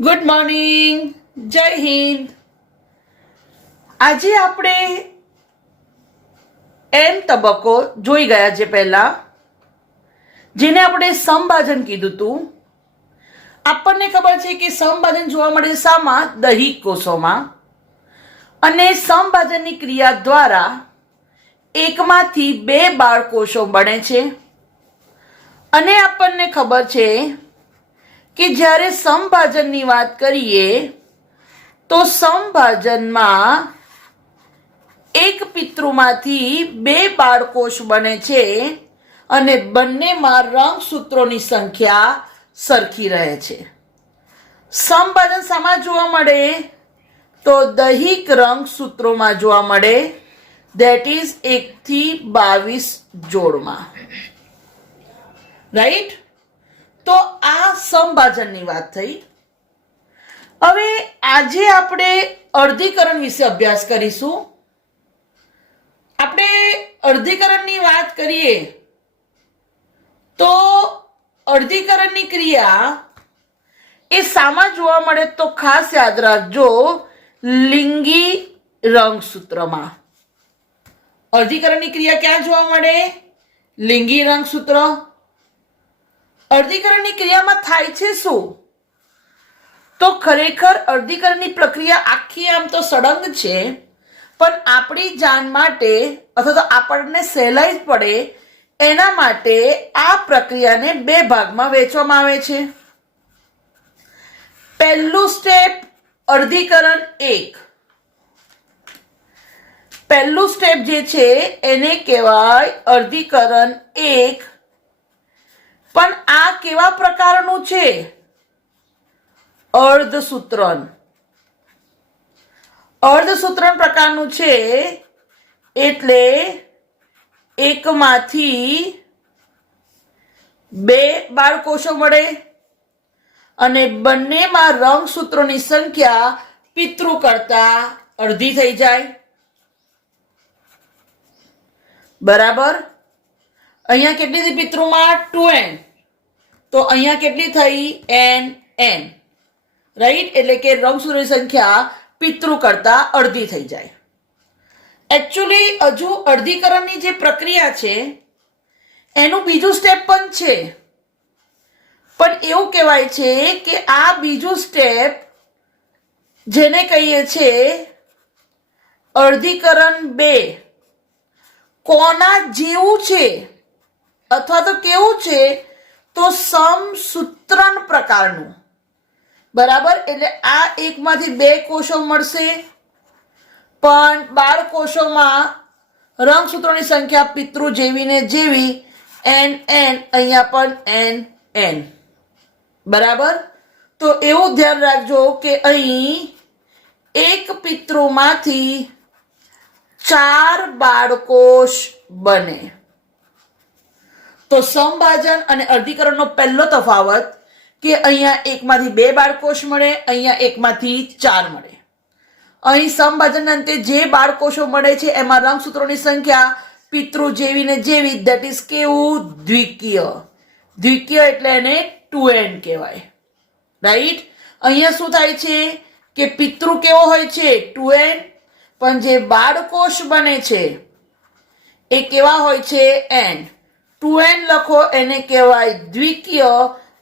Good morning, જય હિન્દ. આજે આપણે એન તબક્કો જોઈ ગયા છે પહેલા, જેને આપણે સમભાજન કીધું હતું. આપણને ખબર છે કે સમભાજન જોવા મળે શામાં? દૈહિક કોષોમાં. અને સમભાજનની ક્રિયા દ્વારા એકમાંથી બે બાળકોષો બને છે. અને આપણને ખબર છે કે જ્યારે સમભાજનની વાત કરીએ તો સમભાજનમાં એક પિતૃમાંથી બે બાળકોષ બને છે અને બંનેમાં રંગસૂત્રોની સંખ્યા સરખી રહે છે. સમભાજન શામાં જોવા મળે? તો દૈહિક રંગસૂત્રોમાં જોવા મળે, ધેટ ઇઝ 1 થી 22 જોડમાં. રાઈટ? તો આ સમભાજનની વાત થઈ. હવે આજે આપણે અર્ધીકરણ વિશે અભ્યાસ કરીશું. આપણે અર્ધીકરણની વાત કરીએ તો અર્ધીકરણની ક્રિયા એ શામાં જોવા મળે? તો ખાસ યાદ રાખજો, લિંગી રંગસૂત્રમાં. અર્ધીકરણની ક્રિયા ક્યાં જોવા મળે? લિંગી રંગસૂત્ર. અર્ધીકરણની ક્રિયામાં થાય છે શું? તો ખરેખર અર્ધીકરણની પ્રક્રિયા આખી આમ તો સળંગ છે, પણ આપણી જાણ માટે અથવા તો આપણને સહેલાઈ પડે એના માટે આ પ્રક્રિયાને બે ભાગમાં વહેંચવામાં આવે છે. પહેલું સ્ટેપ અર્ધીકરણ 1. પહેલું સ્ટેપ જે છે એને કહેવાય અર્ધીકરણ 1. પણ આ કેવા પ્રકારનું છે? અર્ધસૂત્રણ. અર્ધસૂત્રણ પ્રકારનું છે, એટલે એકમાંથી બે બાળકોષો મળે અને બંનેમાં રંગસૂત્રોની સંખ્યા પિતૃ કરતા અડધી થઈ જાય. બરાબર? અહીંયા કેટલી થઈ પિતૃમાં? 2n. તો અહીંયા કેટલી થઈ? n. રાઈટ? એટલે કે રંગસૂત્રોની સંખ્યા પિતૃ કરતા અડધી થઈ જાય. એકચ્યુઅલી હજુ અર્ધીકરણની જે પ્રક્રિયા છે એનું બીજું સ્ટેપ પણ છે, પણ એવું કહેવાય છે કે આ બીજું સ્ટેપ જેને કહીએ છે અર્ધીકરણ 2, કોના જેવું છે અથવા તો કેવું છે? તો સમસૂત્રણ પ્રકારનું. બરાબર? એટલે આ એકમાંથી બે કોષો મળશે, પણ બાળકોષોમાં રંગસૂત્રોની સંખ્યા પિતૃ જેવી ને જેવી n. અહીંયા પણ n. બરાબર? તો એવું ધ્યાન રાખજો કે અહીં એક પિતૃમાંથી 4 બાળકોષ બને. તો સમભાજન અને અર્ધીકરણનો પહેલો તફાવત કે અહીંયા એકમાંથી બે બાળકોષ મળે, અહીંયા એકમાંથી 4 મળે. અહીં સમભાજન અંતે જે બાળકોષો મળે છે એમાં રંગસૂત્રોની સંખ્યા પિતૃ જેવી ને જેવી, ધેટ ઇઝ કેવું? દ્વિકીય. દ્વિકીય એટલે એને 2n કહેવાય. રાઈટ? અહીંયા શું થાય છે કે પિતૃ કેવો હોય છે? 2n. પણ જે બાળકોષ બને છે એ કેવા હોય છે? n. 2n લખો એને કહેવાય દ્વિકીય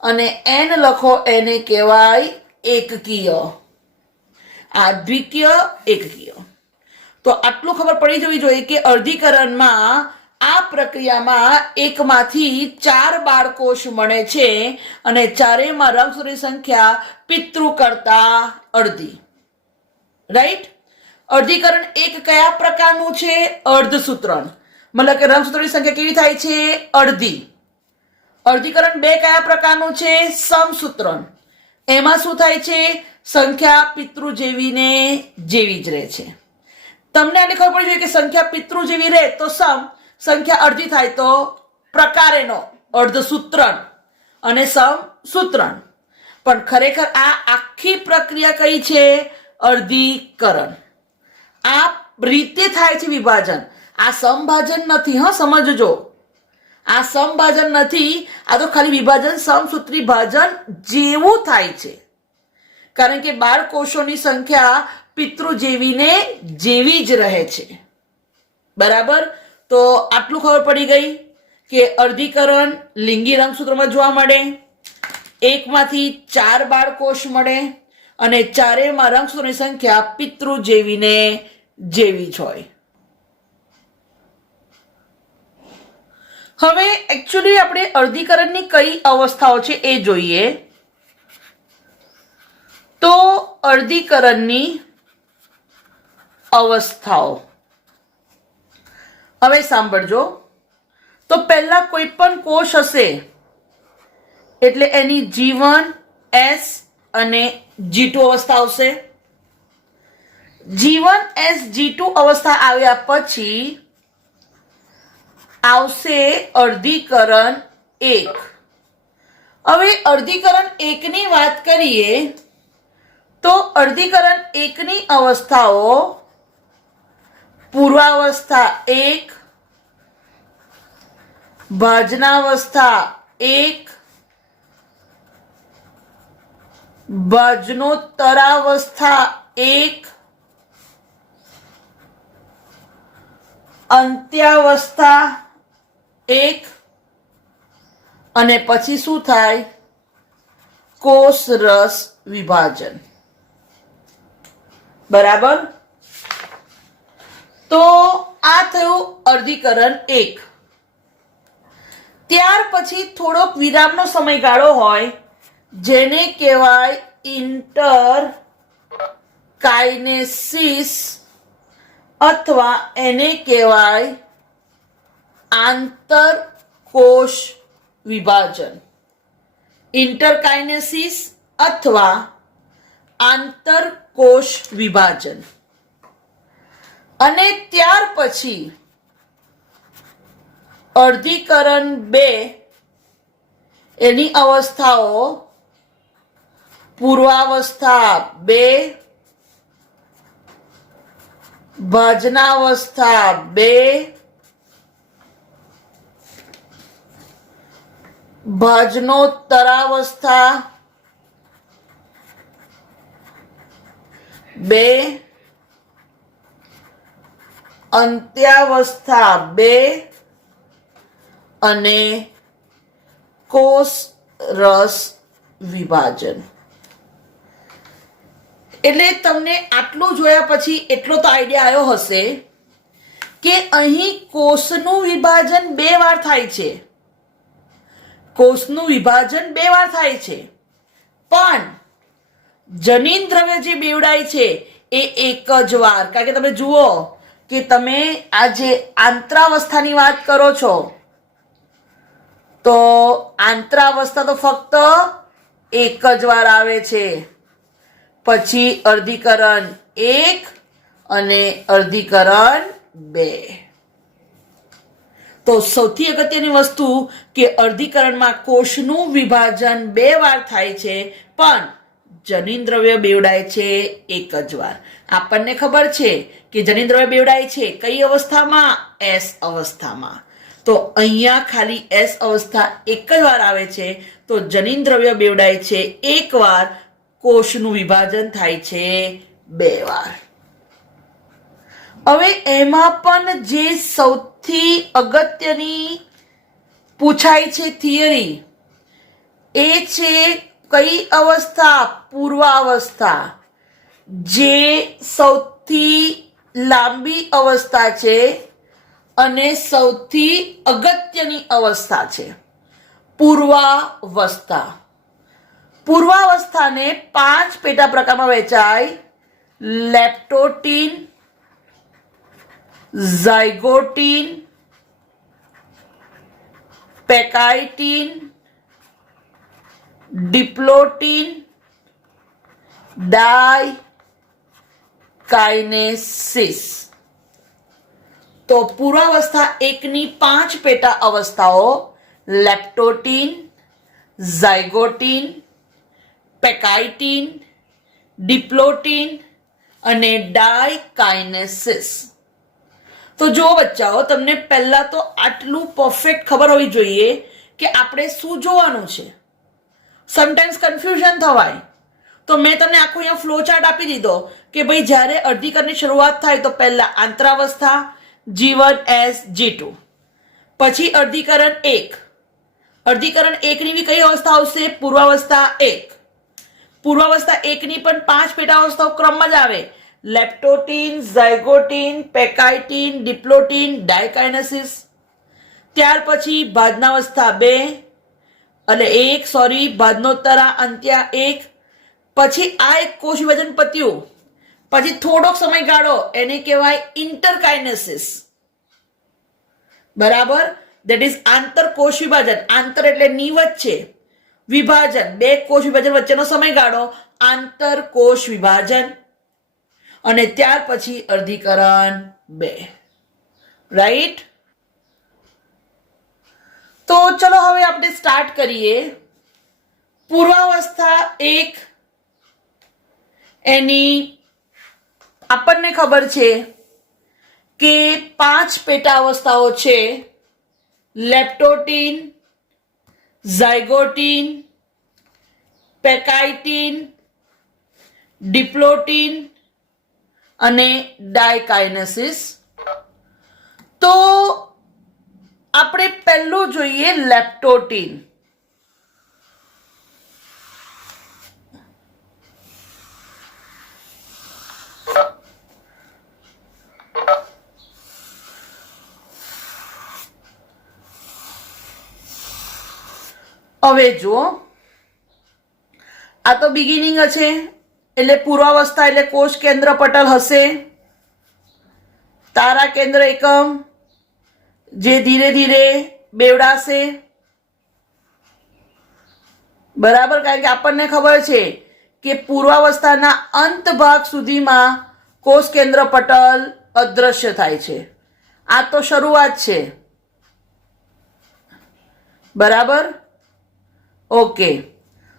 અને n લખો એને કહેવાય એકકીય. આ દ્વિકીય, એકકીય. તો આટલું ખબર પડી જવી જોઈએ કે અર્ધીકરણમાં આ પ્રક્રિયામાં એકમાંથી 4 બાળકોષ મળે છે અને ચારેયમાં રંગસૂત્રોની સંખ્યા પિતૃ કરતા અડધી. રાઈટ? અર્ધીકરણ 1 કયા પ્રકારનું છે? અર્ધસૂત્રણ. મતલબ કે રંગસૂત્રોની સંખ્યા કેવી થાય છે? અડધી. અર્ધીકરણ 2 કયા પ્રકારનું છે? સમસૂત્રણ. એમાં શું થાય છે? સંખ્યા પિતૃ જેવી ને જેવી જ રહે છે. તમને આને ખબર પડી જોઈએ કે સંખ્યા પિતૃ જેવી રહે તો સમ, સંખ્યા અડધી થાય તો પ્રકાર એનો અર્ધસૂત્રણ અને સમસૂત્રણ. પણ ખરેખર આ આખી પ્રક્રિયા કઈ છે? અર્ધીકરણ. આ રીતે થાય છે વિભાજન. આ સમભાજન નથી, હા, સમજજો. આ સમભાજન નથી, આ તો ખાલી વિભાજન સમસૂત્રી ભાજન જેવું થાય છે. કારણ કે બાળકોષોની સંખ્યા પિતૃ જેવીને જેવી જ રહે છે. બરાબર. તો આટલું ખબર પડી ગઈ કે અર્ધીકરણ લિંગી રંગસૂત્રમાં જોવા મળે, એકમાંથી 4 બાળકોષ મળે અને ચારેયમાં રંગસૂત્રોની સંખ્યા પિતૃ જેવીને જેવી જ હોય. હવે એકચ્યુઅલી આપણે અર્ધીકરણની કઈ અવસ્થાઓ છે એ જોઈએ. તો અર્ધીકરણની અવસ્થાઓ હવે સાંભળજો. તો પહેલા કોઈ પણ કોષ હશે એટલે એની G1, S અને G2 અવસ્થા આવશે. G1, S, G2 અવસ્થા આવ્યા પછી આવશે અર્ધીકરણ 1. હવે અર્ધીકરણ 1 ની વાત કરીએ તો અર્ધીકરણ 1 ની અવસ્થાઓ પૂર્વાવસ્થા 1, ભાજનાવસ્થા 1, ભાજનોત્તરાવસ્થા 1, અંત્યાવસ્થા 1 અને પછી શું થાય? કોષ રસ વિભાજન. બરાબર. તો આ થયું અર્ધીકરણ 1. ત્યાર પછી થોડોક વિરામનો સમયગાળો હોય જેને કહેવાય ઇન્ટર કાઇનેસિસ અથવા એને કહેવાય આંતરકોષ વિભાજન. ઇન્ટરકાઇનેસિસ અથવા આંતરકોષ વિભાજન. અને ત્યાર પછી અર્ધીકરણ 2 એની અવસ્થાઓ પૂર્વાવસ્થા 2, ભાજનાવસ્થા 2, ભાજનોત્તરાવસ્થા 2, અંત્યાવસ્થા 2 અને કોષ રસ વિભાજન. એટલે તમને આટલું જોયા પછી એટલો તો આઈડિયા આવ્યો હશે કે અહીં કોષનું વિભાજન 2 વાર થાય છે. કોષનું વિભાજન 2 વાર થાય છે, પણ જનીન દ્રવ્ય જે બેવડાય છે એ એક જ વાર. કારણ કે તમે જુઓ કે તમે આ જે આંતરાવસ્થાની વાત કરો છો તો આંતરાવસ્થા તો ફક્ત એક જ વાર આવે છે. પછી અર્ધીકરણ 1 અને અર્ધીકરણ 2. તો સૌથી અગત્યની વસ્તુ કે અર્ધીકરણમાં કોષનું વિભાજન 2 વાર થાય છે, પણ જનીન દ્રવ્ય બેવડાય છે એક જ વાર. આપણને ખબર છે કે જનીન દ્રવ્ય બેવડાય છે કઈ અવસ્થામાં? S અવસ્થામાં. તો અહીંયા ખાલી S અવસ્થા એક જ વાર આવે છે, તો જનીન દ્રવ્ય બેવડાય છે એક વાર, કોષનું વિભાજન થાય છે 2 વાર. હવે એમાં પણ જે સૌથી અગત્યની પૂછાય છે થિયરી એ છે કઈ અવસ્થા? પૂર્વાવસ્થા, જે સૌથી લાંબી અવસ્થા છે અને સૌથી અગત્યની અવસ્થા છે. પૂર્વાવસ્થા. પૂર્વાવસ્થાને 5 પેટા પ્રકારમાં વહેંચાય: લેપ્ટોટીન, ઝાયગોટીન, પેકાઇટીન, ડિપ્લોટીન, ડાયકાઇનેસિસ. તો પૂર્વાવસ્થા 1ની 5 પેટા અવસ્થાઓ લેપ્ટોટીન, ઝાયગોટીન, પેકાઇટીન, ડિપ્લોટીન અને ડાયકાઇનેસિસ. તો જો બચ્ચાઓ, તમને પહેલા તો આટલું પરફેક્ટ ખબર હોવી જોઈએ કે આપણે શું જોવાનું છે. સમટાઈમ્સ કન્ફ્યુઝન થવાય તો મેં તમને આખો અહીંયા ફ્લો ચાર્ટ આપી દીધો કે ભાઈ જ્યારે અર્ધીકરણની શરૂઆત થાય તો પહેલા આંતરાવસ્થા G1 S G2, પછી અર્ધીકરણ 1. અર્ધીકરણ 1 ની બી કઈ અવસ્થા આવશે? પૂર્વાવસ્થા 1. પૂર્વાવસ્થા 1 ની પણ 5 પેટાવસ્થાઓ ક્રમમાં જ આવે: લેપ્ટોટીન, ઝાયગોટીન, પેકાઇટીન, ડિપ્લોટીન, ડાયકાઇનેસિસ. ત્યાર પછી ભાજનાવસ્થા 2 અને 1 ભાજનોત્તરા અંત્યા 1. પછી આ એક કોષ વિભાજન પત્યું, પછી થોડોક સમયગાળો એને કહેવાય ઇન્ટરકાઇનેસિસ. બરાબર, ધેટ ઇઝ આંતરકોષ વિભાજન. આંતર એટલે ની વચ્ચે, વિભાજન બે કોષ વિભાજન વચ્ચેનો સમયગાળો આંતરકોષ વિભાજન. અને ત્યાર પછી અર્ધીકરણ 2. રાઈટ? તો ચલો હવે આપણે સ્ટાર્ટ કરીએ. પૂર્વાવસ્થા 1 એની આપણને ખબર છે કે 5 પેટા અવસ્થાઓ છે: લેપ્ટોટીન, ઝાયગોટીન, પેકાઇટીન, ડિપ્લોટીન અને ડાયકાઇનેસિસ. તો આપણે પહેલું જોઈએ લેપ્ટોટીન. હવે જુઓ, આ તો બિગિનિંગ છે, એટલે પૂર્વાવસ્થા એટલે કોષ કેન્દ્ર પટલ હશે, તારા કેન્દ્ર એકમ જે ધીરે ધીરે બેવડાશે. બરાબર, કારણ કે આપણને ખબર છે કે પૂર્વાવસ્થાના અંત ભાગ સુધીમાં કોષ કેન્દ્ર પટલ અદ્રશ્ય થાય છે. આ તો શરૂઆત છે. બરાબર, ઓકે.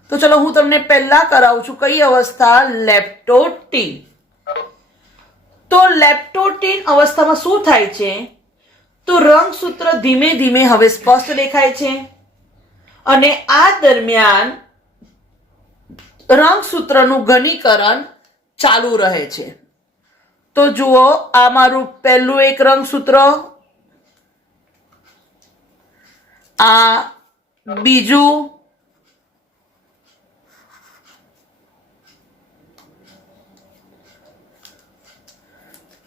તો ચલો હું તમને પહેલા કરાવું છું કઈ અવસ્થા? લેપ્ટોટીન. તો લેપ્ટોટીન અવસ્થામાં શું થાય છે? તો રંગસૂત્ર ધીમે ધીમે હવે સ્પષ્ટ દેખાય છે અને આ દરમિયાન રંગસૂત્રનું ઘનીકરણ ચાલુ રહે છે. તો જુઓ, આ મારું પહેલું એક રંગસૂત્ર, આ બીજું,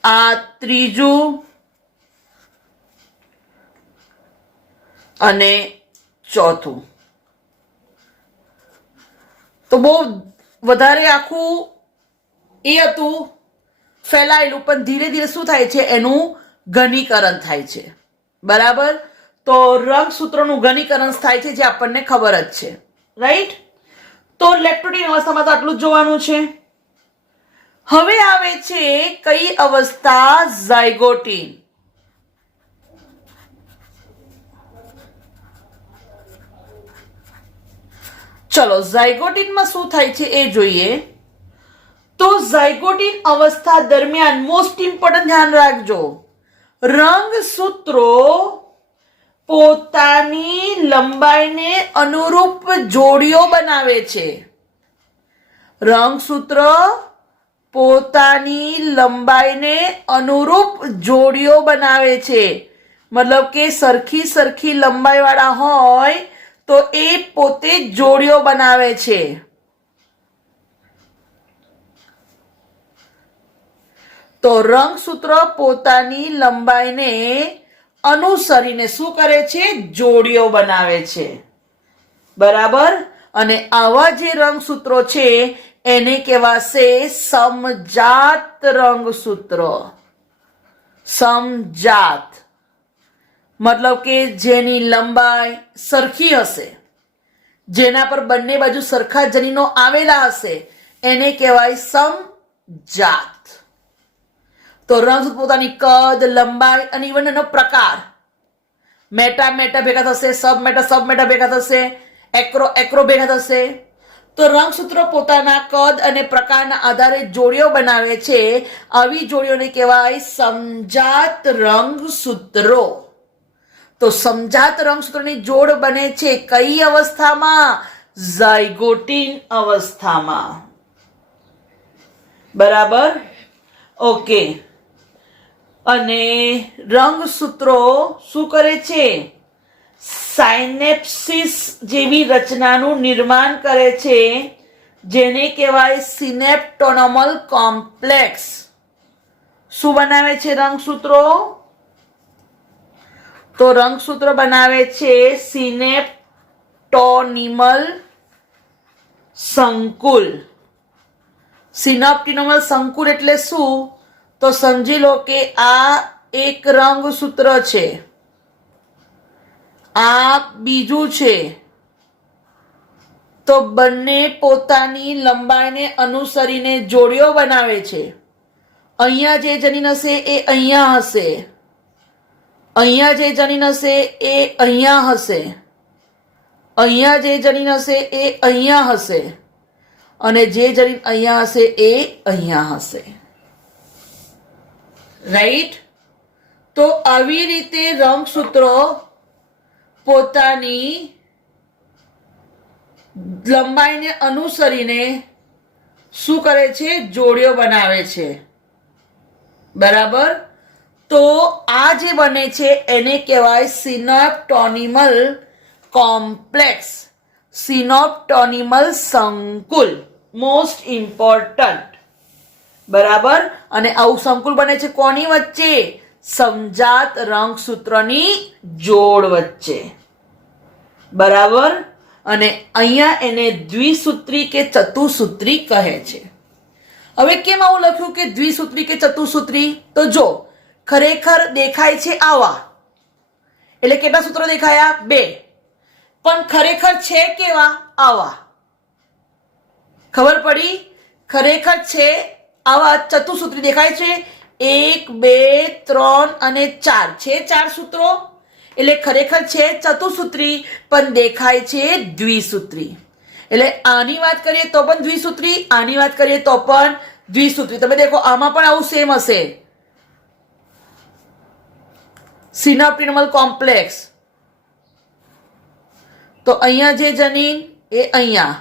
આ ત્રીજું અને ચોથું. તો બહુ વધારે આખું એ હતું ફેલાયેલું, પણ ધીરે ધીરે શું થાય છે? એનું ઘનીકરણ થાય છે. બરાબર, તો રંગસૂત્રોનું ઘનીકરણ થાય છે જે આપણને ખબર જ છે. રાઈટ? તો લેપ્ટોટીન અવસ્થામાં તો આટલું જ જોવાનું છે. હવે આવે છે કઈ અવસ્થા? ઝાયગોટીન. ચલો ઝાયગોટીનમાં શું થાય છે એ જોઈએ. તો ઝાયગોટીન અવસ્થા દરમિયાન મોસ્ટ ઇમ્પોર્ટન્ટ ધ્યાન રાખજો, રંગસૂત્રો પોતાની લંબાઈને અનુરૂપ જોડીઓ બનાવે છે. રંગસૂત્ર પોતાની લંબાઈને અનુરૂપ જોડીઓ બનાવે છે. મતલબ કે સરખી સરખી લંબાઈ વાળા હોય તો એ પોતે જોડીઓ બનાવે છે. તો રંગસૂત્ર પોતાની લંબાઈને અનુસરીને શું કરે છે? જોડીઓ બનાવે છે. બરાબર, અને આવા જે રંગસૂત્રો છે એને કહેવાશે સમજાત રંગસૂત્ર. સમજાત મતલબ કે જેની લંબાઈ સરખી હશે, જેના પર બંને બાજુ સરખા જનીનો આવેલા હશે, એને કહેવાય સમજાત. તો રંગસૂત્ર પોતાની કદ, લંબાઈ અને ઇવન એનો પ્રકાર, મેટા મેટા ભેગા થશે, સબ મેટા ભેગા થશે, એક્રો ભેગા થશે. તો રંગસૂત્રો પોતાના કદ અને પ્રકારના આધારે જોડીઓ બનાવે છે. આવી જોડીઓને કહેવાય સમજાત રંગસૂત્રો. તો સમજાત રંગસૂત્રોની જોડ બને છે કઈ અવસ્થામાં? ઝાયગોટીન અવસ્થામાં. બરાબર, ઓકે. અને રંગસૂત્રો શું કરે છે? સાયનેપ્સિસ જેવી રચનાનું નિર્માણ કરે છે, જેને કહેવાય સિનેપ્ટોનમલ કોમ્પ્લેક્સ. શું બનાવે છે રંગસૂત્રો? તો રંગસૂત્રો બનાવે છે સિનેપ્ટોનિમલ સંકુલ. સિનેપ્ટોનિમલ સંકુલ એટલે શું? તો સમજી લો કે આ એક રંગસૂત્ર છે, આ બીજું છે, તો બંને પોતાની લંબાઈને અનુસરીને જોડીઓ બનાવે છે. અહીંયા જે જનીન હશે એ અહીંયા હશે, અહીંયા જે જનીન હશે એ અહીંયા હશે, અહીંયા જે જનીન હશે એ અહીંયા હશે, અને જે જનીન અહીંયા હશે એ અહીંયા હશે. રાઈટ? તો આવી રીતે રંગસૂત્રો પોતાની લંબાઈને અનુસરીને શું કરે છે? જોડીઓ બનાવે છે. બરાબર? તો આ જે બને છે એને કહેવાય સિનેપ્ટોનિમલ કોમ્પ્લેક્સ, સિનેપ્ટોનિમલ સંકુલ. Most important. બરાબર? અને આવું સંકુલ બને છે કોની વચ્ચે? સમજાત રંગસૂત્રની જોડ વચ્ચે. બરાબર? અને અહીંયા એને દ્વિસૂત્રી કે ચતુસૂત્રી કહે છે. હવે કેમ આવું લખ્યું કે દ્વિસૂત્રી કે ચતુસૂત્રી? તો જો ખરેખર દેખાય છે આવા, એટલે કેટલા સૂત્રો દેખાયા? 2. પણ ખરેખર છે કેવા? આવા. ખબર પડી? ખરેખર છે આવા ચતુસૂત્રી દેખાય છે. 1 2 3 અને 4 છે 4 સૂત્રો, એટલે ખરેખર છે ચતુસૂત્રી પણ દેખાય છે દ્વિસૂત્રી. એટલે આની વાત કરીએ તો પણ દ્વિસૂત્રી, આની વાત કરીએ તો પણ દ્વિસૂત્રી. તમે દેખો આમાં પણ આવું સેમ હશે, સિનેપ્ટોનિમલ કોમ્પ્લેક્સ. તો અહીંયા જે જનીન એ અહીંયા,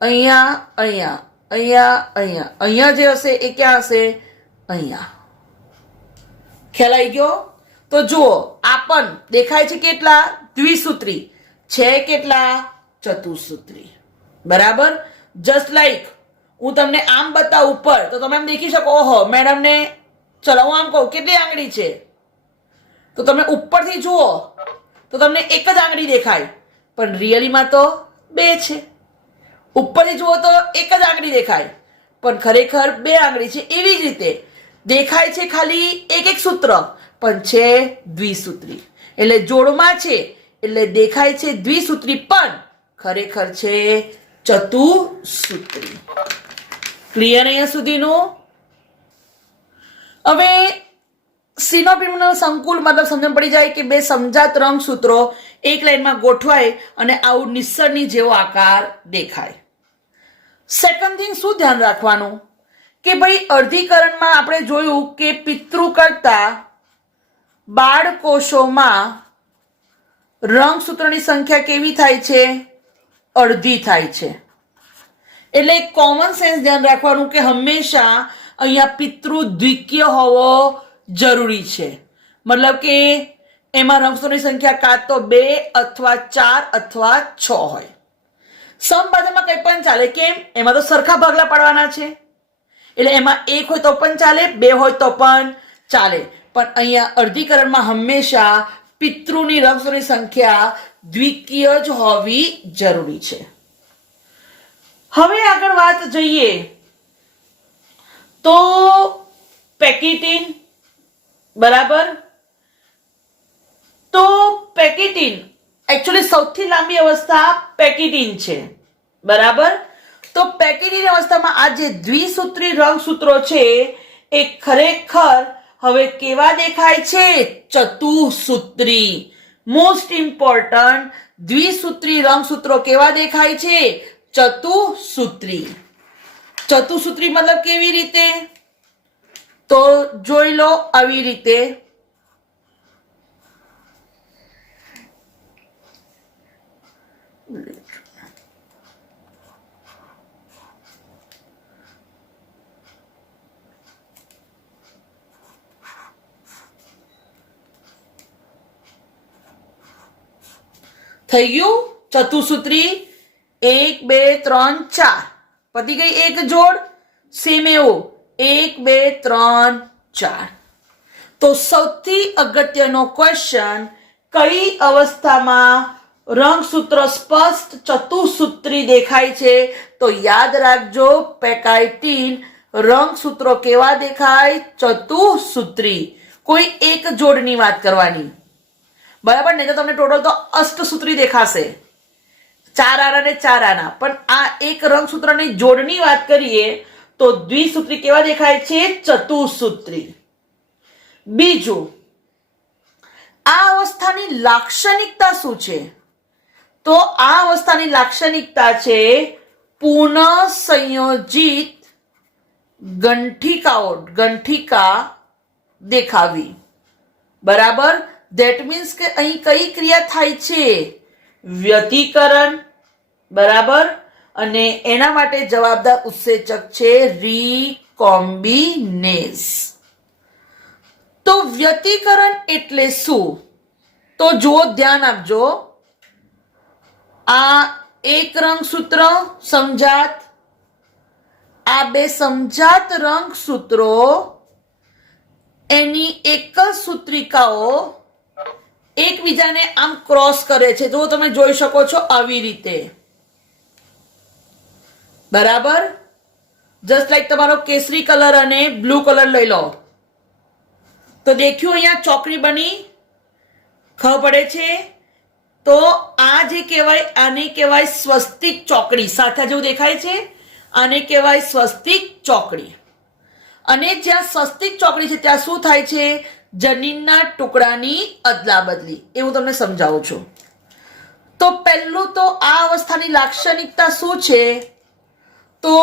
અહીંયા, અહીંયા, અહીંયા, અહીંયા, અહીંયા જે હશે એ ક્યાં હશે? અહીંયા. ખ્યાલ આવી ગયો? તો જુઓ આ પણ દેખાય છે કેટલા? દ્વિસૂત્રી. છે કેટલા? ચતુસૂત્રી. બરાબર? જસ્ટ લાઈક હું તમને આમ બતાવું ઉપર તો તમે એમ દેખી શકો, ઓહો મેડમને, ચલો હું આમ કહું કેટલી આંગળી છે, તો તમે ઉપરથી જુઓ તો તમને એક જ આંગળી દેખાય, પણ રિયલીમાં તો 2 છે. ઉપરથી જુઓ તો એક જ આંગળી દેખાય, પણ ખરેખર 2 આંગળી છે. એવી જ રીતે દેખાય છે ખાલી એક સૂત્ર, પણ છે દ્વિસૂત્રી. એટલે જોડમાં છે એટલે દેખાય છે દ્વિસૂત્રી, પણ ખરેખર છે ચતુસૂત્રી. ક્લિયર અહીંયા સુધીનું? હવે સિનેપ્ટોનિમલ સંકુલ મતલબ સમજણ પડી જાય કે 2 સમજાત રંગસૂત્રો એક લાઈનમાં ગોઠવાય અને આવું નિસ્સરની જેવો આકાર દેખાય. સેકન્ડ થિંગ શું ધ્યાન રાખવાનું કે ભાઈ અર્ધીકરણમાં આપણે જોયું કે પિતૃ કરતા બાળકોષોમાં રંગસૂત્રોની સંખ્યા કેવી થાય છે? અડધી થાય છે. એટલે કોમન સેન્સ ધ્યાન રાખવાનું કે હંમેશા અહીંયા પિતૃ દ્વિકીય હોવો જરૂરી છે. મતલબ કે એમાં રંગસૂત્રોની સંખ્યા કાં તો 2 અથવા 4 અથવા 6 હોય. સમબાજુમાં કંઈ પણ ચાલે. કેમ? એમાં તો સરખા ભાગલા પાડવાના છે, એટલે એમાં 1 હોય તો પણ ચાલે, 2 હોય તો પણ ચાલે. પણ અહીંયા અર્ધીકરણમાં હંમેશા પિતૃની રંગસૂત્રોની સંખ્યા દ્વિકીય જ હોવી જરૂરી છે. હવે આગળ વાત જોઈએ તો પેકિટીન. બરાબર? તો પેકિટીન એકચ્યુઅલી સૌથી લાંબી અવસ્થા પેકિટીન છે. બરાબર? તો પેકિટીન અવસ્થામાં આ જે દ્વિસૂત્રી રંગસૂત્રો છે એ ખરેખર હવે કેવા દેખાય છે? ચતુસૂત્રી. મોસ્ટ ઇમ્પોર્ટન્ટ, દ્વિસૂત્રી રંગસૂત્રો કેવા દેખાય છે? ચતુસૂત્રી. ચતુસૂત્રી મતલબ કેવી રીતે? તો જોઈ લો આવી રીતે. થઈ ગયું ચતુસૂત્રી 1 2 3 4 પતી ગઈ એક જોડ સેમ એવું 1 2 3 4 તો સૌથી અગત્યનો ક્વેશ્ચન કઈ અવસ્થામાં રંગસૂત્ર સ્પષ્ટ ચતુસૂત્રી દેખાય છે તો યાદ રાખજો પેકાઇટીન રંગસૂત્રો કેવા દેખાય ચતુસૂત્રી કોઈ એક જોડની વાત કરવાની બરાબર નહીં તો તમને ટોટલ તો અષ્ટસૂત્રી દેખાશે 4 આના ને 4 આના પણ આ એક રંગસૂત્રની જોડની વાત કરીએ તો દ્વિસૂત્રી કેવા દેખાય છે ચતુસૂત્રી બીજું આ અવસ્થાની લાક્ષણિકતા શું છે તો આ અવસ્થાની લાક્ષણિકતા છે પુનઃ સંયોજિત ગંઠિકા દેખાવી બરાબર ધેટ મીન્સ કે અહીં કઈ ક્રિયા થાય છે વ્યતિકરણ બરાબર અને એના માટે જવાબદાર ઉત્સેચક છે રીકોમ્બિનેઝ તો વ્યતિકરણ એટલે શું તો જુઓ ધ્યાન આપજો આ એક રંગસૂત્ર સમજાત આ બે સમજાત રંગસૂત્રો એની એક જ સૂત્રિકાઓ એકબીજાને આમ ક્રોસ કરે છે જો તમે જોઈ શકો છો આવી રીતે બરાબર જસ્ટ લાઈક તમારો કેસરી કલર અને બ્લુ કલર લઈ લો તો દેખ્યું અહીંયા ચોકડી બની ખબર પડે છે તો આ જે કહેવાય આને કહેવાય સ્વસ્તિક ચોકડી સાથે જેવું દેખાય છે આને કહેવાય સ્વસ્તિક ચોકડી અને જ્યાં સ્વસ્તિક ચોકડી છે ત્યાં શું થાય છે જનીનના ટુકડાની અદલા બદલી એ હું તમને સમજાવું છું તો પહેલું તો આ અવસ્થાની લાક્ષણિકતા શું છે તો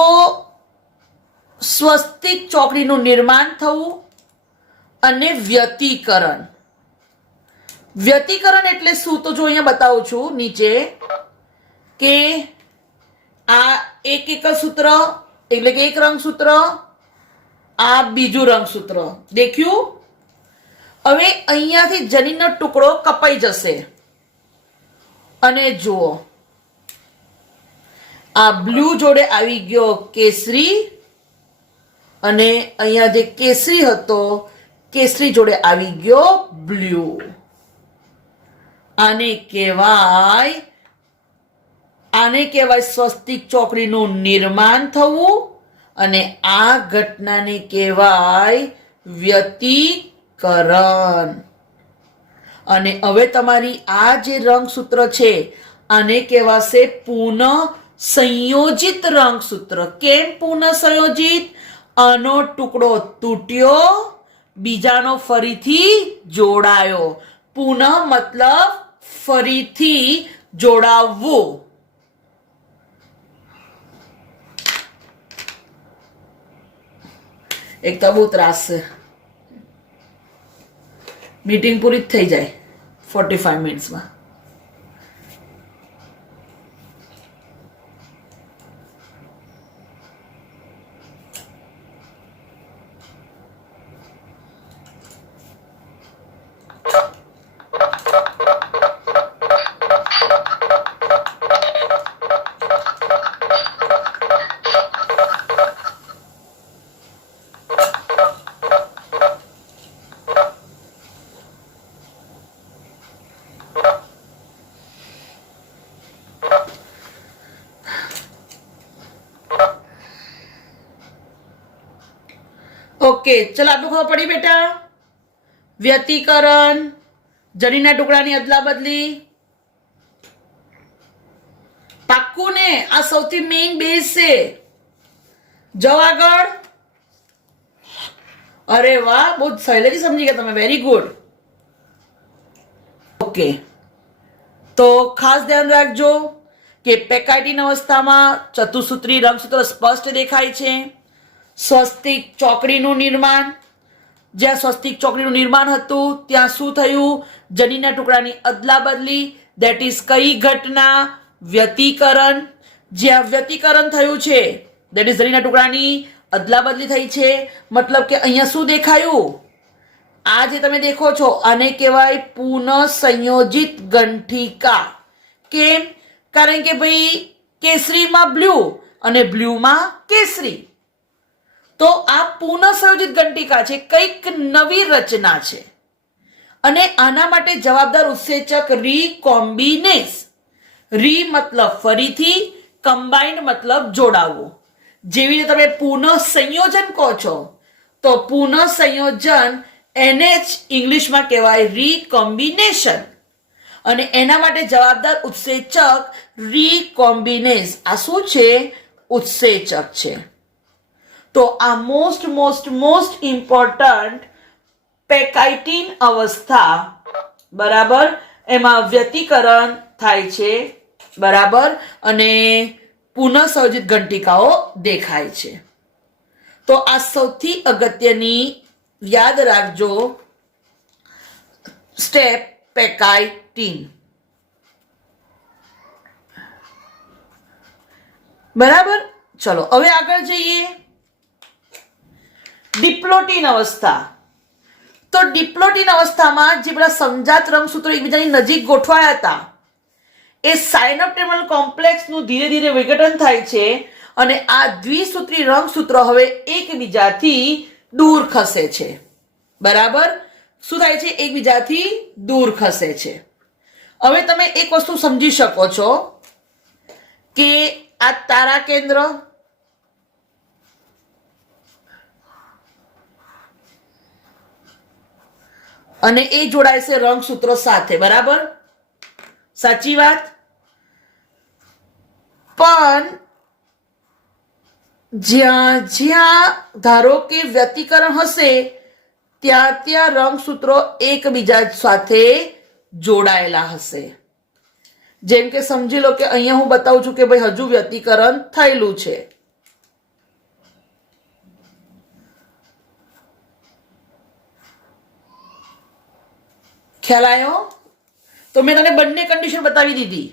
સ્વસ્તિક ચોકડીનું નિર્માણ થવું અને વ્યતિકરણ એટલે શું તો જો અહીંયા બતાવું છું નીચે કે આ એક સૂત્ર એટલે કે એક રંગસૂત્ર આ બીજું રંગસૂત્ર દેખ્યું હવે અહીંયાથી જનીનનો ટુકડો કપાઈ જશે અને જુઓ આ બ્લુ જોડે આવી ગયો કેસરી અને અહીંયા જે કેસરી હતો કેસરી જોડે આવી ગયો બ્લુ આને કહેવાય સ્વસ્તિક ચોકડીનું નિર્માણ થવું અને આ ઘટનાને કહેવાય વ્યતિકરણ અને હવે તમારી આ જે રંગસૂત્ર છે આને કહેવાશે પુનઃ સંયોજિત રંગસૂત્ર કેમ પુનઃ સંયોજિત આનો ટુકડો તૂટ્યો બીજાનો ફરીથી જોડાયો પુનઃ મતલબ ફરીથી જોડાવવું એક તો બહુ ત્રાસ છે મીટિંગ પૂરી જ થઈ જાય 45 મિનિટ્સમાં ઓકે ચલો આટલું ખબર પડી બેટા વ્યતિકરણ જનીનના ટુકડાની અદલા બદલી પાક્કું ને આ સૌથી મેઇન બેઝ છે જાઓ આગળ અરે વાહ બહુ સહેલેથી સમજી ગયા તમે વેરી ગુડ ઓકે તો ખાસ ધ્યાન રાખજો કે પેકાઇટીન અવસ્થામાં ચતુસૂત્રી રંગસૂત્ર સ્પષ્ટ દેખાય છે સ્વસ્તિક ચોકડીનું નિર્માણ જ્યાં સ્વસ્તિક ચોકડીનું નિર્માણ હતું ત્યાં શું થયું જનીનના ટુકડાની અદલા બદલી ધેટ ઇઝ કઈ ઘટના વ્યતિકરણ જ્યાં વ્યતિકરણ થયું છે ધેટ ઇઝ જનીનના ટુકડાની અદલા બદલી થઈ છે મતલબ કે અહીંયા શું દેખાયું આ જે તમે દેખો છો આને કહેવાય પુનઃ સંયોજિત ગંઠિકા કેમ? કારણ કે ભાઈ કેસરીમાં બ્લુ અને બ્લુમાં કેસરી. તો આ પુનઃસંયોજિત ઘંટિકા છે, કંઈક નવી રચના છે. અને આના માટે જવાબદાર ઉત્સેચક રીકોમ્બિનેઝ. રી મતલબ ફરીથી, કમ્બાઇન્ડ મતલબ જોડાવવું. જેવી રીતે તમે પુનઃ સંયોજન કહો છો, તો પુનઃ સંયોજન NH ઇંગ્લિશમાં કહેવાય રીકોમ્બિનેશન. અને એના માટે જવાબદાર ઉત્સેચક રીકોમ્બિનેઝ. આ શું છે? ઉત્સેચક છે. તો આ મોસ્ટ ઇમ્પોર્ટન્ટ પેકાઇટીન અવસ્થા, બરાબર, એમાં વ્યતિકરણ થાય છે, બરાબર, અને પુનઃસંયોજિત ઘંટિકાઓ દેખાય છે. તો આ સૌથી અગત્યની યાદ રાખજો સ્ટેપ પેકાઇટીન. બરાબર, ચલો હવે આગળ જઈએ. ડિપ્લોટીન અવસ્થા. તો ડિપ્લોટીન અવસ્થામાં જે બધા સમજાત રંગસૂત્રો એકબીજાની નજીક ગોઠવાયા હતા, એ સાયનોપ્ટેમલ કોમ્પ્લેક્સનું ધીરે ધીરે વિઘટન થાય છે અને આ દ્વિસૂત્રી રંગસૂત્રો હવે એકબીજાથી દૂર ખસે છે. બરાબર, શું થાય છે? એકબીજાથી દૂર ખસે છે. હવે તમે એક વસ્તુ સમજી શકો છો કે આ તારા કેન્દ્ર અને એ જોડાય છે રંગસૂત્રો સાથે. બરાબર, સાચી વાત. પણ જ્યાં જ્યાં ધારો કે વ્યતિકરણ હશે ત્યાં ત્યાં રંગસૂત્રો એકબીજા સાથે જોડાયેલા હશે. જેમ કે સમજી લો કે અહીંયા હું બતાવું છું કે ભાઈ હજુ વ્યતિકરણ થયેલું છે. ખ્યાલ આવ્યો? તો મેં તને બંને કન્ડિશન બતાવી દીધી.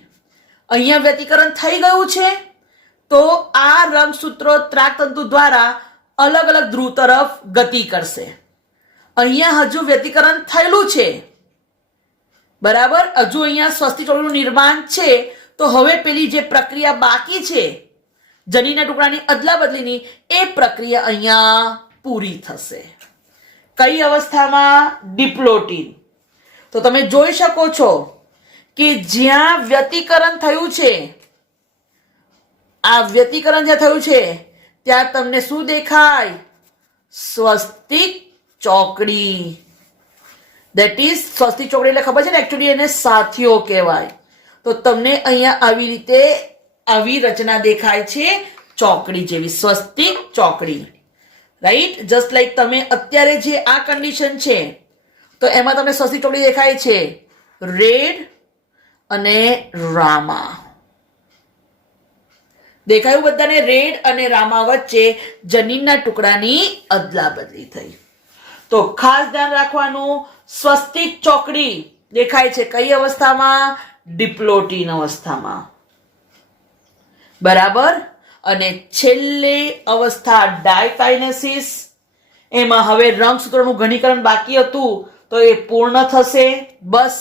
અહીંયા વ્યતિકરણ થઈ ગયું છે તો આ રંગસૂત્રો ત્રાકતંતુ દ્વારા અલગ અલગ ધ્રુવ તરફ ગતિ કરશે. અહીંયા હજુ વ્યતિકરણ થયેલું છે, બરાબર, હજુ અહીંયા સ્વસ્તિ ચોળીનું નિર્માણ છે. તો હવે પેલી જે પ્રક્રિયા બાકી છે જનીનના ટુકડાની અદલા બદલીની, એ પ્રક્રિયા અહીંયા પૂરી થશે. કઈ અવસ્થામાં? ડિપ્લોટીન. તો તમે જોઈ શકો છો કે જ્યાં વ્યતિકરણ થયું છે, આ વ્યતિકરણ જ્યાં થયું છે ત્યાં તમને શું દેખાય? સ્વસ્તિક ચોકડી. દેટ ઇઝ સ્વસ્તિક ચોકડી એટલે ખબર છે ને, એકચ્યુઅલી એને સાથીઓ કહેવાય. તો તમને અહીંયા આવી રીતે આવી રચના દેખાય છે, ચોકડી જેવી, સ્વસ્તિક ચોકડી. રાઈટ, જસ્ટ લાઈક તમે અત્યારે જે આ કન્ડિશન છે તો એમાં તમને સ્વસ્તિક ચોકડી દેખાય છે, રેડ અને રામા. દેખાયું બધાને? રેડ અને રામા વચ્ચે જનીનના ટુકડાની અદલા બદલી થઈ. તો ખાસ ધ્યાન રાખવાનું, સ્વસ્તિક ચોકડી દેખાય છે કઈ અવસ્થામાં? ડિપ્લોટીન અવસ્થામાં. બરાબર, અને છેલ્લી અવસ્થા ડાયકાઇનેસિસ. એમાં હવે રંગસૂત્રોનું ઘનીકરણ બાકી હતું તો એ પૂર્ણ થશે. બસ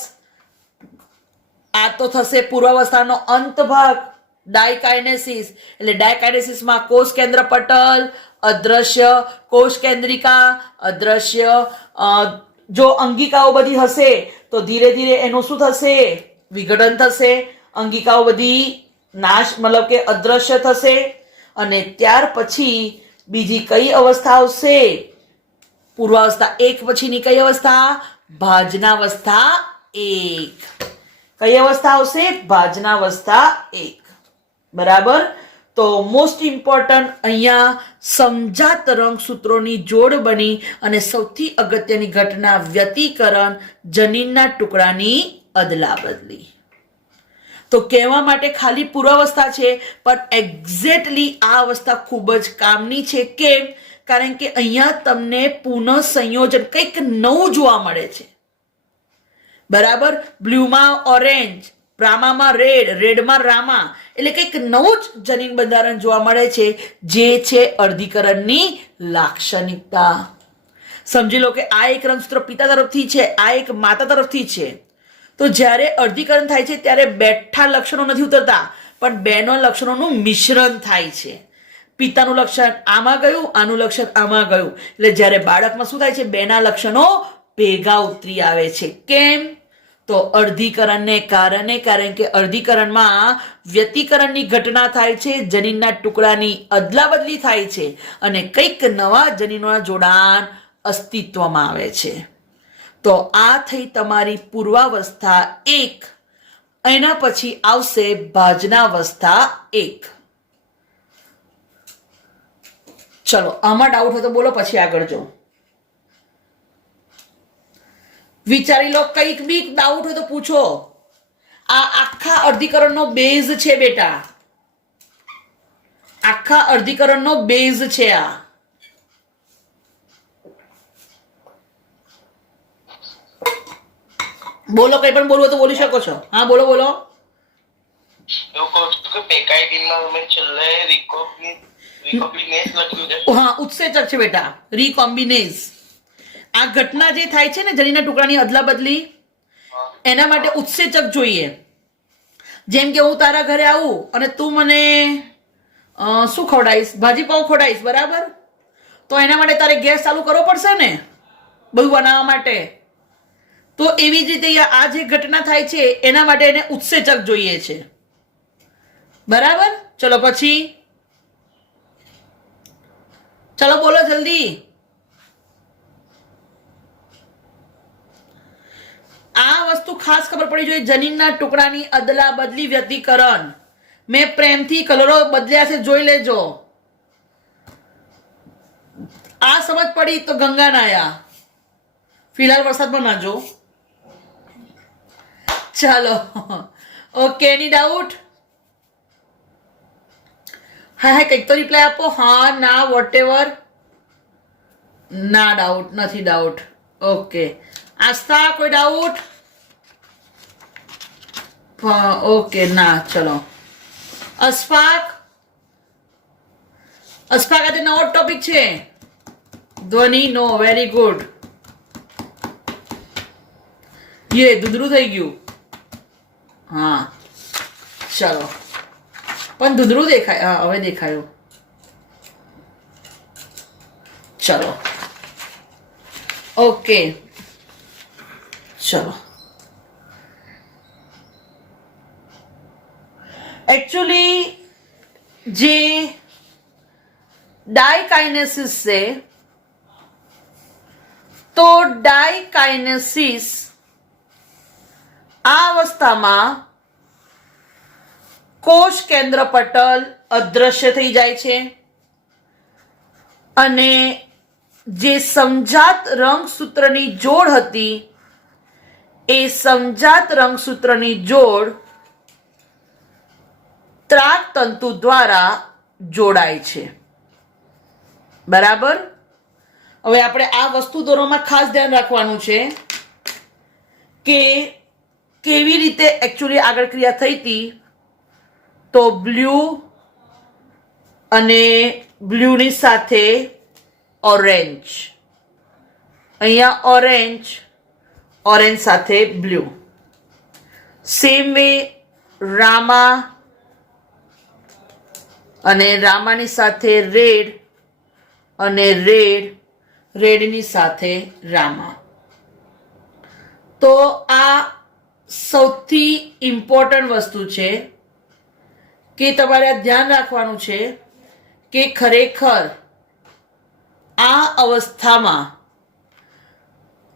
આ તો થશે પૂર્વાવસ્થાનો અંત ભાગ, ડાયકાઇનેસિસ. એટલે ડાયકાઇનેસિસમાં કોષ કેન્દ્ર પટલ અદ્રશ્ય, કોષ કેન્દ્રિકા અદ્રશ્ય. જો અંગિકાઓ બધી હશે તો ધીરે ધીરે એનું શું થશે? વિઘટન થશે. અંગિકાઓ બધી નાશ મતલબ કે અદ્રશ્ય થશે. અને ત્યાર પછી બીજી કઈ અવસ્થા આવશે? પૂર્વાવસ્થા એક પછીની કઈ અવસ્થા? ભાજનાવસ્થા એક. કઈ અવસ્થા આવશે? ભાજનાવસ્થા એક. બરાબર, તો મોસ્ટ ઇમ્પોર્ટન્ટ અહીંયા સમજાત રંગસૂત્રોની જોડ બની અને સૌથી અગત્યની ઘટના વ્યતિકરણ, જનીનના ટુકડાની અદલા બદલી. તો કહેવા માટે ખાલી પૂર્વાવસ્થા છે, પણ એક્ઝેક્ટલી આ અવસ્થા ખૂબ જ કામની છે. કેમ? કારણ કે અહીંયા તમને પુનઃ સંયોજન કંઈક નવું જોવા મળે છે. બરાબર, બ્લુમાં ઓરેન્જ, રામામાં રેડ, રેડમાં રામા, એટલે કંઈક નવું જ જનીન બંધારણ જોવા મળે છે, જે છે અર્ધીકરણની લાક્ષણિકતા. સમજી લો કે આ એક રંગસૂત્ર પિતા તરફથી છે, આ એક માતા તરફથી છે. તો જ્યારે અર્ધીકરણ થાય છે ત્યારે બેઠા લક્ષણો નથી ઉતરતા, પણ બેનો લક્ષણોનું મિશ્રણ થાય છે. પિતાનું લક્ષણ આમાં ગયું, આનું લક્ષણ આમાં ગયું, એટલે જ્યારે બાળકમાં શું થાય છે, બેના લક્ષણો ભેગા ઉતરી આવે છે. કેમ? તો અર્ધીકરણને કારણે, કારણ કે અર્ધીકરણમાં વ્યતિકરણની ઘટના થાય છે, જનીનના ટુકડાની અદલા બદલી થાય છે અને કંઈક નવા જનીનોના જોડાણ અસ્તિત્વમાં આવે છે. તો આ થઈ તમારી પૂર્વાવસ્થા 1. એના પછી આવશે ભાજનાવસ્થા 1. ચલો, આમાં ડાઉટ હોય તો બોલો, પછી આગળ જાઓ. વિચારી લો, કંઈક બી ડાઉટ હોય તો પૂછો. આ આખા અર્ધીકરણનો બેઝ છે બેટા, આખા અર્ધીકરણનો બેઝ છે આ. બોલો, કઈ પણ બોલવું તો બોલી શકો છો. હા, બોલો બોલો. એવું કહું છું કે પેકાઇડિનમાં અમે છેલ્લે રિકોમ્બિનેસ લખ્યું છે. હા, ઉત્સેચક છે બેટા, રીકોમ્બિનેઝ. આ ઘટના જે થાય છે ને, જનીનના ટુકડાની અદલા બદલી, એના માટે ઉત્સેચક જોઈએ. જેમ કે હું તારા ઘરે આવું અને તું મને શું ખવડાવીશ, ભાજી પાઉં ખવડાવીશ, બરાબર? તો એના માટે તારે ગેસ ચાલુ કરવો પડશે ને, બધું બનાવવા માટે. તો એવી જ રીતે આ જે ઘટના થાય છે એના માટે એને ઉત્સેચક જોઈએ છે, બરાબર? ચલો પછી, ચલો બોલો જલ્દી. આ વસ્તુ ખાસ ખબર પડી જોઈએ, જનીનના ટુકડાની અદલા બદલી વ્યતિકરણ. મેં પ્રેમથી કલરો બદલ્યા છે, જોઈ લેજો. આ સમજ પડી તો ગંગા નાયા, ફિલહાલ વરસાદમાં ના જો. ચાલો, ઓકે. એની ડાઉટ? હા હા, કંઈક તો રિપ્લાય આપો. હા, ના, વોટ એવર. ના ડાઉટ નથી, ડાઉટ. ઓકે. આસ્થા, કોઈ ડાઉટ? ઓકે, ના. ચલો, અશફાક. અશફાક, આજે નવો ટોપિક છે. ધ્વનિ, નો. Very good. યે ધૂંધળું થઈ ગયું. હા, ચલો. પણ ધૂંધળું દેખાય. હા, હવે દેખાયું. ચલો, ઓકે. ચલો, एक्चुअली જે ડાયકાઇનેસિસ છે, તો ડાયકાઇનેસિસ આ અવસ્થામાં કોષ કેન્દ્ર પટલ અદ્રશ્ય થઈ જાય છે અને જે સમજાત રંગસૂત્રની જોડ હતી એ સમજાત રંગસૂત્રની જોડ ત્રાક તંતુ દ્વારા જોડાય છે, બરાબર? હવે આપણે આ વસ્તુ દોરવામાં ખાસ ધ્યાન રાખવાનું છે કે કેવી રીતે એકચ્યુઅલી આગળ ક્રિયા થઈ હતી. તો બ્લુ અને બ્લુની સાથે ઓરેન્જ, અહીંયા ઓરેન્જ, ઓરેન્જ સાથે બ્લુ. સેમ વે રામા અને રામાની સાથે રેડ અને રેડ, રેડની સાથે રામા. તો આ સૌથી ઇમ્પોર્ટન્ટ વસ્તુ છે કે તમારે ધ્યાન રાખવાનું છે કે ખરેખર આ અવસ્થામાં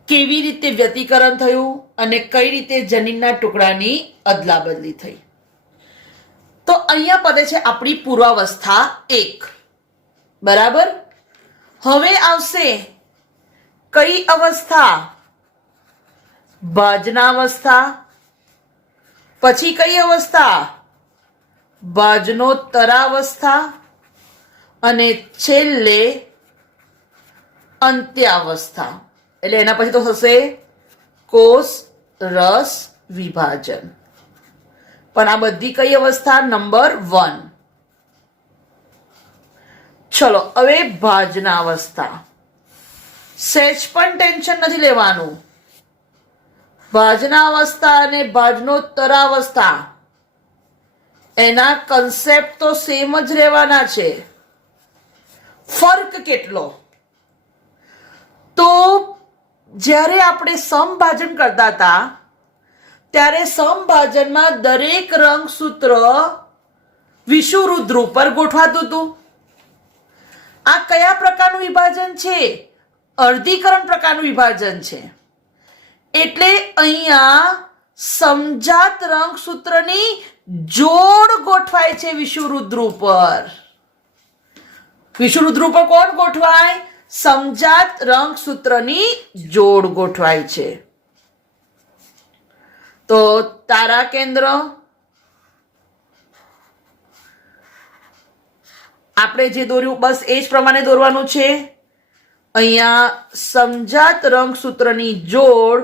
કેવી રીતે વ્યતિકરણ થયું અને કઈ રીતે જનીનના ટુકડાની અદલા બદલી થઈ. તો અહીંયા પદે છે આપણી પૂર્વાવસ્થા 1, બરાબર? હવે આવશે કઈ અવસ્થા? ભાજનાવસ્થા. પછી કઈ અવસ્થા? ભાજનોત્તરાવસ્થા. અને છેલ્લે અંત્યાવસ્થા. એટલે એના પછી તો થશે કોષ રસ વિભાજન. પણ આ બધી કઈ અવસ્થા? નંબર 1. ચલો, હવે ભાજનાવસ્થા. સહેજ પણ ટેન્શન નથી લેવાનું. ભાજનાવસ્થા અને ભાજનોત્તરાવસ્થા એના કન્સેપ્ટ તો સેમ જ રહેવાના છે. ફર્ક કેટલો? તો જ્યારે આપણે સમભાજન કરતા હતા ત્યારે સમભાજનમાં દરેક રંગસૂત્ર વિષુવવૃત્ત ધ્રુવ પર ગોઠવાતું હતું. આ કયા પ્રકારનું વિભાજન છે? અર્ધીકરણ પ્રકારનું વિભાજન છે. એટલે અહીંયા સમજાત રંગસૂત્રની જોડ ગોઠવાય છે વિષુવવૃત્ત ધ્રુવ પર. વિષુવવૃત્ત ધ્રુવ પર કોણ ગોઠવાય? સમજાત રંગસૂત્રની જોડ ગોઠવાય છે. તો તારા કેન્દ્ર આપણે જે દોર્યું બસ એ જ પ્રમાણે દોરવાનું છે. અહીંયા સમજાત રંગસૂત્રની જોડ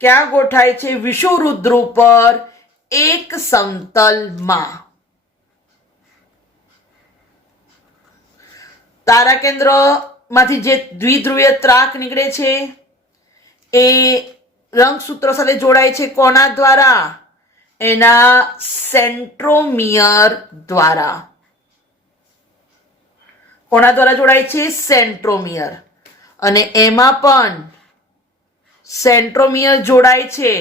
ક્યાં ગોઠવાય છે? વિષુવવૃત્ત ધ્રુવ પર એક સમતલમાં. તારા કેન્દ્ર માંથી જે દ્વિધ્રુવીય ત્રાક નીકળે છે એ રંગસૂત્ર સાથે જોડાય છે કોના દ્વારા? એના સેન્ટ્રોમિયર દ્વારા. કોના દ્વારા જોડાય છે? સેન્ટ્રોમિયર. અને એમાં પણ સેન્ટ્રોમિયર જોડાય છે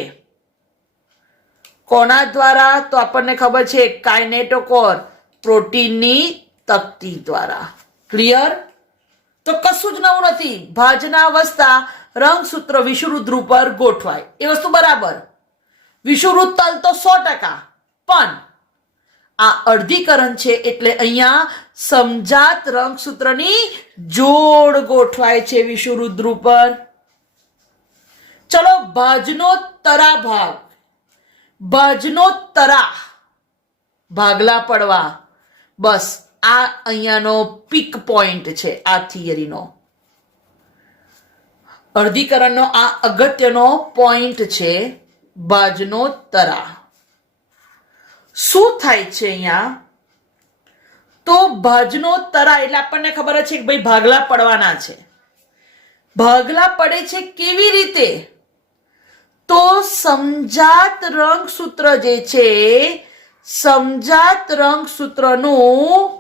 કોના દ્વારા? તો આપણને ખબર છે કાઇનેટોકોર પ્રોટીનની તકતી દ્વારા. ક્લિયર? તો કશું જ નવું નથી. ભાજનાવસ્થા રંગસૂત્ર વિષુવવૃત્ત ધ્રુવ પર ગોઠવાય એ વસ્તુ બરાબર. વિષુવવૃત્ત તલ તો 100%, પણ આ અર્ધીકરણ છે એટલે અહીંયા સમજાત રંગસૂત્રની જોડ ગોઠવાય છે વિષુવવૃત્ત ધ્રુવ પર. ચલો ભાજનોત્તરા ભાગ. ભાજનોત્તરા ભાગલા પડવા, બસ આ અહીંયાનો પીક પોઈન્ટ છે આ થિયરીનો. અર્ધીકરણનો આ અગત્યનો પોઈન્ટ છે ભાજનોત્તરા. શું થાય છે અહીંયા? તો ભાજનોત્તરા એટલે આપણને ખબર છે કે ભાઈ ભાગલા પડવાના છે. ભાગલા પડે છે કેવી રીતે? તો સમજાત રંગસૂત્ર જે છે, સમજાત રંગસૂત્રનું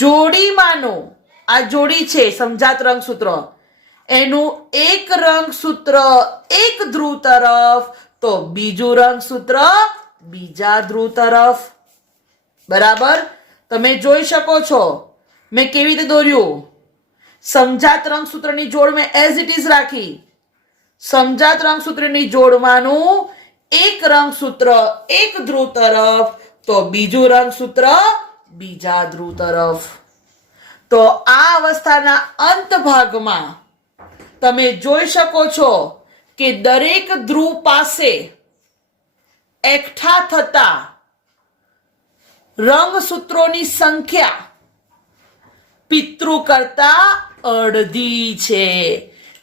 જોડીમાંનું, આ જોડી છે સમજાત રંગસૂત્ર, એનું એક રંગસૂત્ર એક ધ્રુવ તરફ તો બીજું રંગસૂત્ર બીજા ધ્રુવ તરફ. બરાબર? તમે જોઈ શકો છો મેં કેવી રીતે દોર્યું. સમજાત રંગસૂત્રની જોડ મેં એઝ ઇટ ઇઝ રાખી. સમજાત રંગસૂત્રની જોડમાંનું એક રંગસૂત્ર એક ધ્રુવ તરફ તો બીજું રંગસૂત્ર બીજા ધ્રુવ તરફ. તો આ અવસ્થાના અંત ભાગમાં તમે જોઈ શકો છો કે દરેક ધ્રુવ પાસે એકઠા થતા રંગસૂત્રોની સંખ્યા પિતૃ કરતા અડધી છે.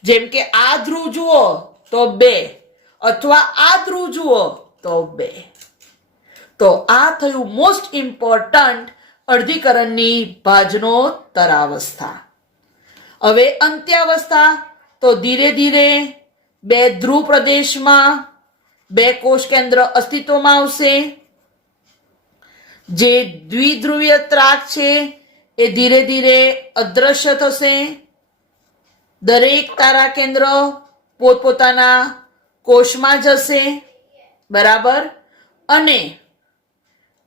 જેમ કે આ ધ્રુવ જુઓ તો 2 અથવા આ ધ્રુવ જુઓ તો 2. તો આ થયું મોસ્ટ ઇમ્પોર્ટન્ટ અર્ધીકરણની ભાજનોત્તરાવસ્થા. હવે અંત્યાવસ્થા તો ધીરે ધીરે 2 ધ્રુવ પ્રદેશમાં 2 કોષ કેન્દ્ર અસ્તિત્વમાં આવશે. જે દ્વિધ્રુવીય ત્રાક છે એ ધીરે ધીરે અદ્રશ્ય થશે. દરેક તારા કેન્દ્ર પોતપોતાના કોષમાં જશે. બરાબર? અને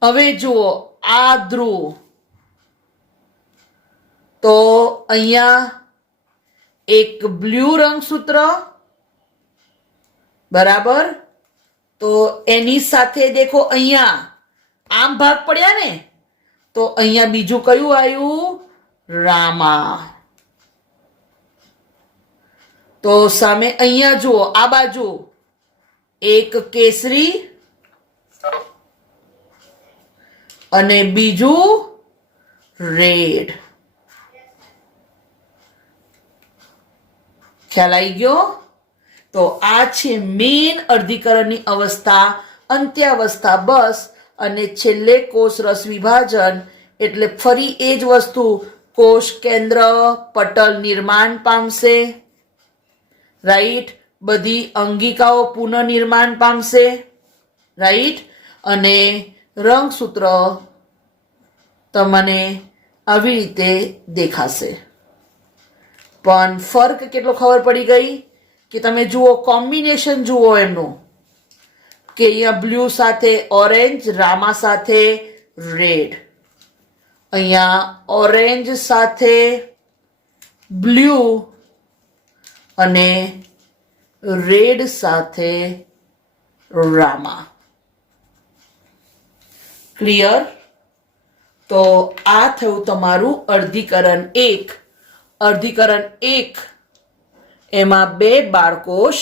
હવે જુઓ આ ધ્રુવ તો અહીંયા એક બ્લુ રંગસૂત્ર. બરાબર? તો એની સાથે દેખો અહીંયા આમ ભાગ પડ્યા ને, તો અહીંયા બીજું કયું આવ્યું? રામા. તો સામે અહીંયા જુઓ આ બાજુ એક કેસરી અને બીજું રેડ. ખ્યાલ આવી ગયો? તો આ છે મેઇન અર્ધીકરણની અવસ્થા, અંત્યાવસ્થા. બસ. અને છેલ્લે કોષ રસ વિભાજન એટલે ફરી એ જ વસ્તુ, કોષ કેન્દ્ર પટલ નિર્માણ પામશે. રાઈટ? બધી અંગિકાઓ પુનઃનિર્માણ પામશે, રાઈટ, અને રંગસૂત્ર તમને આવી રીતે દેખાશે. પણ ફર્ક કેટલો ખબર પડી ગઈ કે તમે જુઓ, કોમ્બિનેશન જુઓ એમનું, કે અહીંયા બ્લુ સાથે ઓરેન્જ, રામા સાથે રેડ, અહીંયા ઓરેન્જ સાથે બ્લુ અને રેડ સાથે રામા. ક્લિયર? તો આ થયું તમારું અર્ધીકરણ 1. અર્ધીકરણ 1 એમાં 2 બાળકોષ